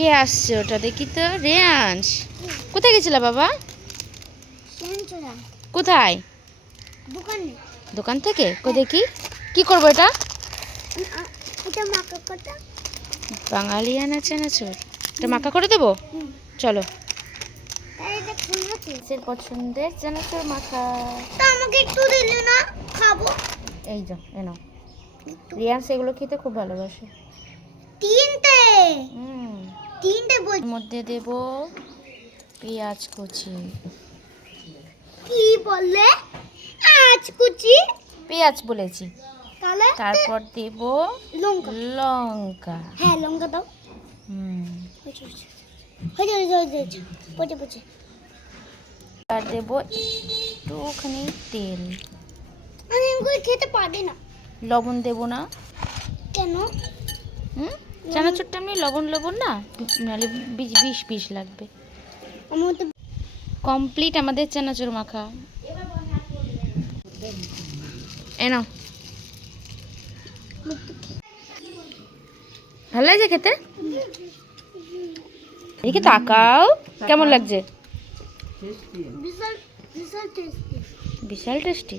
কে আসছে ওটা দেখি তো? রেয়াংশ, কোথায় গেছিলা বাবা? কোথায়? দোকান থেকে? কই দেখি কি করবো এটা? বাঙালিয়ানা চানাচুর, এটা মাখা করে দেবো। চলো, পছন্দের চানাচুর মাখা। আমাকে একটু দিলে না, খাবো। এই যা এনো, রিয়ান্স এগুলো খেতে খুব ভালোবাসে। তিনটে মধ্যে দেব পেঁয়াজ কুচি। কি বললে? আজ কুচি? পেঁয়াজ বলেছি। তাহলে তারপর দেব লঙ্কা। লঙ্কা। হ্যাঁ, লঙ্কা দাও। হয়েছে। আর দেব একটুখানি তেল। আমি এগুলো খেতে পারি না। লবণ দেব না। কেন? চানাচুরটা এমনি লবণ লবণ না, নাহলে বিষ লাগবে। কমপ্লিট আমাদের চানাচুর মাখা। এনো, ভালো লাগছে খেতে? এদিকে তাকাও, কেমন লাগছে? বিশাল টেস্টি। বিশাল টেস্টি।